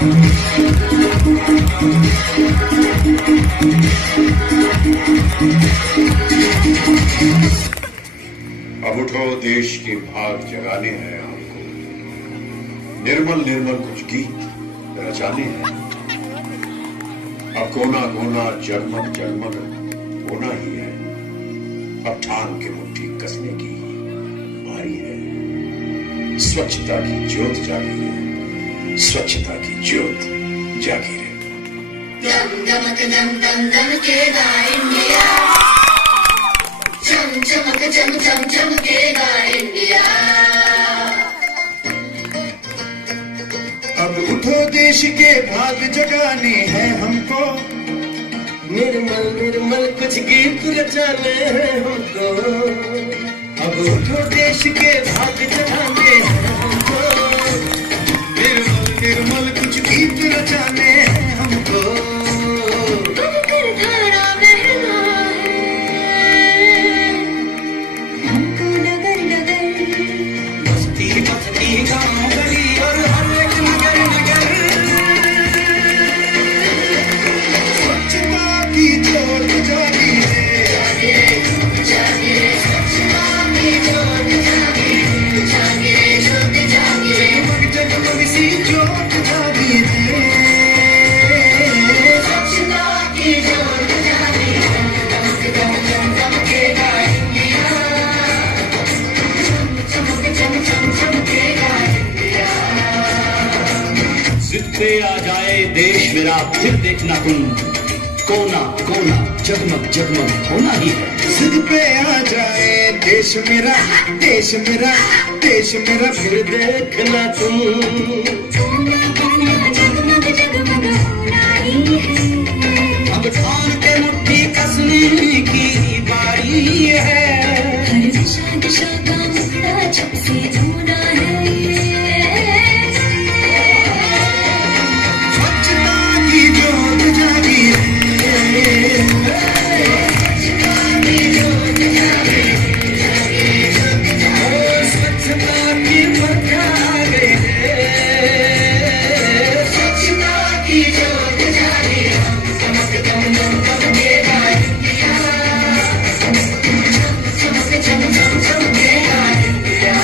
अब उठो, देश की भाग जगाने हैं हमको, निर्मल निर्मल कुछ गीत रचाने हैं। अब कोना कोना जगमग जगमग होना ही है, अब ठान के मुट्ठी कसने की बारी है। स्वच्छता की ज्योत जागी है, स्वच्छता की ज्योत जागी रहे। दम दमक दम दम दमकेगा इंडिया, चम चमक चम चम चमकेगा इंडिया। अब उठो, देश के भाग जगाने हैं हमको, निर्मल निर्मल कुछ गीत रचाने हैं हमको। अब उठो, देश के भाग जगाने हैं हमको, निर्मल निर्मल कुछ गीत रचाने हैं हमको। धारा बहना है हमको, नगर नगर बस्ती बस्ती गाँव गली और हर एक नगर नगर, स्वच्छता की ज्योत जागी है, जागे स्वच्छता की ज्योत जागे, जागे ज्योत जागे, जगमग जगमग सी ज्योत जागी है, स्वच्छता की ज्योत जागे, दमक दम दम दमकेगा इंडिया, चमक चम चम चमकेगा इंडिया। जिद पे आ जाए देश मेरा, फिर देखना तुम, कोना कोना जगमग जगमग होना ही है। जिद पे आ जाए देश मेरा, देश मेरा, देश मेरा, फिर देखना तुम। जगमग जगमग होना ही है, अब ठान के मुट्ठी कसने की बारी है। हर दिशा दिशा का मुद्दा छप से होना है। स्वच्छता की ज्योत जागी है, स्वच्छता की ज्योत जागे, जागे ज्योत जागे, स्वच्छता की बरखा आ गई है, स्वच्छता की ज्योत जागे, चमक दम दम दमकेगा इंडिया, चमक चम चम चमकेगा इंडिया।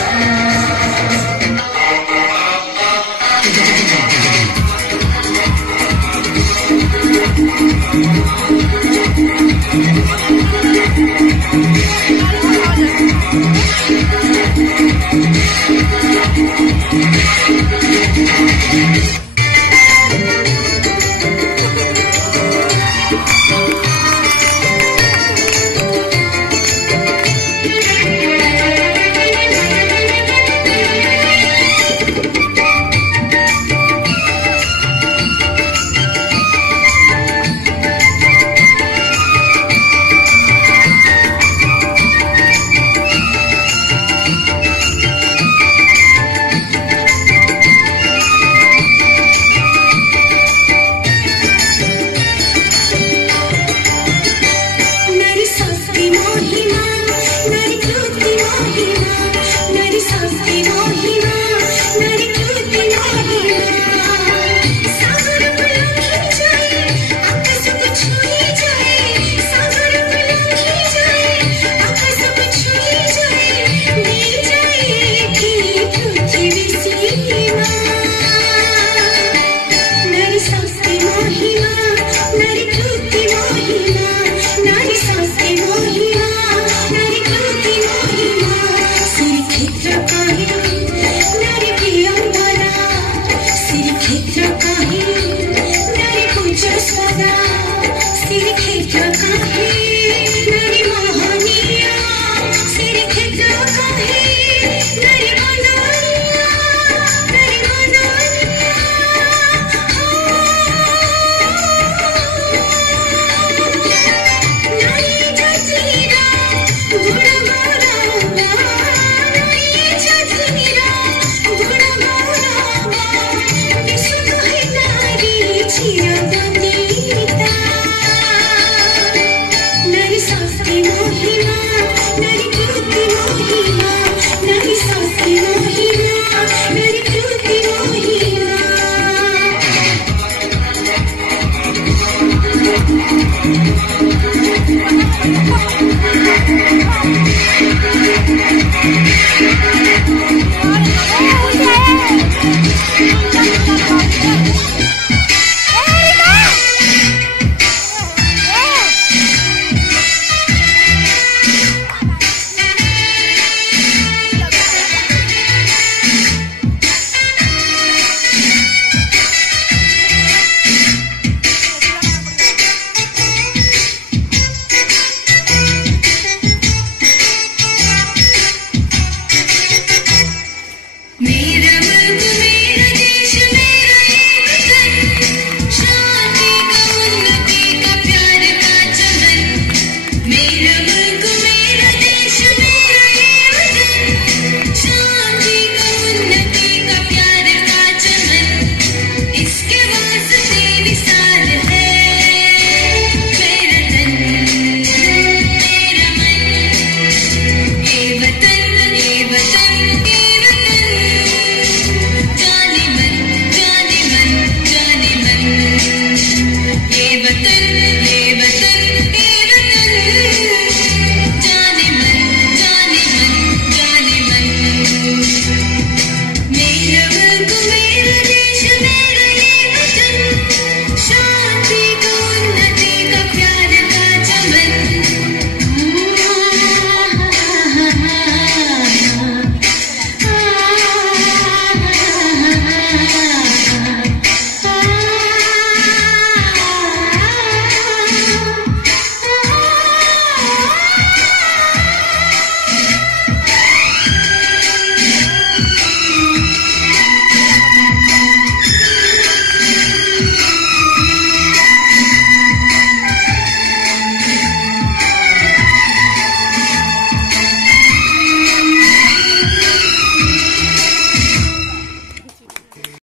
Yeah.